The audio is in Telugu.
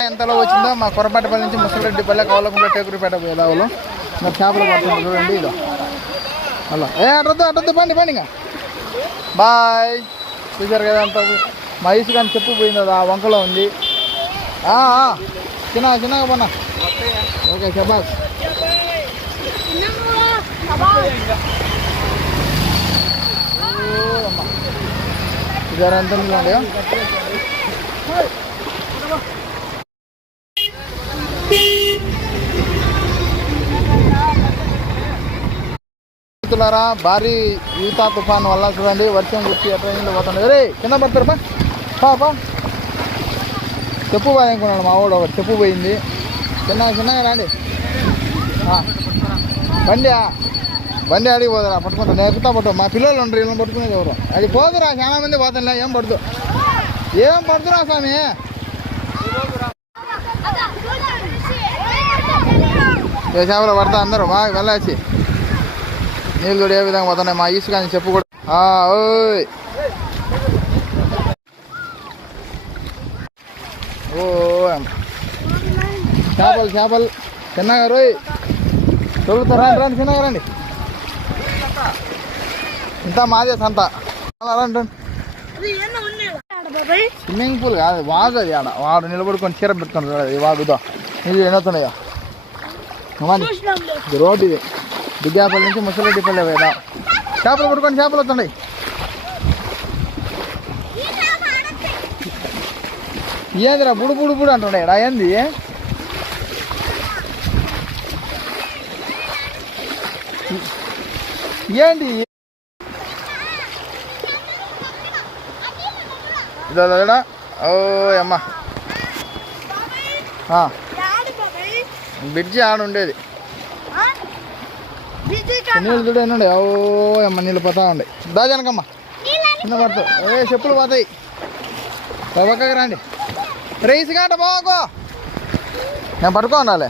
ఎంతలో వచ్చిందో మా కొరపాటిపల్లి నుంచి ముసలిరెడ్డిపల్లి కౌలకుంట టేకురిపేట పోయేదావులు మరి చేపలు పడుతుంది చూడండి. ఇదో అలా అడ్రద్దు పండి ఇంకా బాయ్. చూసారు కదా అంత మా ఈసు కానీ చెప్పు పోయింది అది ఆ వంకలో ఉంది. చిన్నగా పన్నా ఓకే శబాస్. చూసారా ఎంత ఉందండి. మిత్రులారా, భారీ ఈతా తుఫాన్ వల్ల చూడండి వర్షం గుర్తి ఎట్లా నీళ్ళు పోతుంది. రే కింద పడతారు పా చెప్పు పోయి అనుకున్నాడు మా వాడు. ఒకటి చెప్పు పోయింది. చిన్నగా రండి. బండి అడిగి పోదురా పట్టుకుంటా. నేను ఎక్కుతా పట్టు. మా పిల్లలు ఉండరు వీళ్ళని పట్టుకునేది ఎవరు. అది పోదురా, చాలా మంది పోతుందిలే. ఏం పడుతురా స్వామి. చేపలు పడతా అందరూ బాగా వెళ్ళాచి. నీళ్ళు కూడా ఏ విధంగా పోతున్నాయి మా ఈసు కానీ చెప్పు కూడా. ఓయ్ ఓ చేపలు చిన్నగా రోయ్ తొలుగుతారు. రండి చిన్నగా రండి. ఇంత మాదే సంత. రండి. స్విమ్మింగ్ పూల్ కాదు, వాగు అది. ఆడ వాడు నిలబడుకొని చీర పెట్టుకుంటాడు. అది వాగుదా నీళ్ళు ఎన్నుతున్నాయా రోడ్డు ఇది. దుగ్గాపల్లి నుంచి ముసలిరెడ్డిపల్లి వేదా. చేపలు పట్టుకొని చేపలు వస్తున్నాయి. ఏందిరా బుడు అంటున్నాయి. ఏంది ఏంటి ఇదా. ఓ అమ్మ బ్రిడ్జి ఆడ ఉండేది. నీళ్ళు చూడ ఉండే. ఓ అమ్మ నీళ్ళు పోతా ఉండే. దాజానకమ్మ చిన్న పడుతుంది. చెప్పులు పోతాయి. పక్కకి రండి. రైస్ కాట బాగో నేను పట్టుకో ఉండాలి.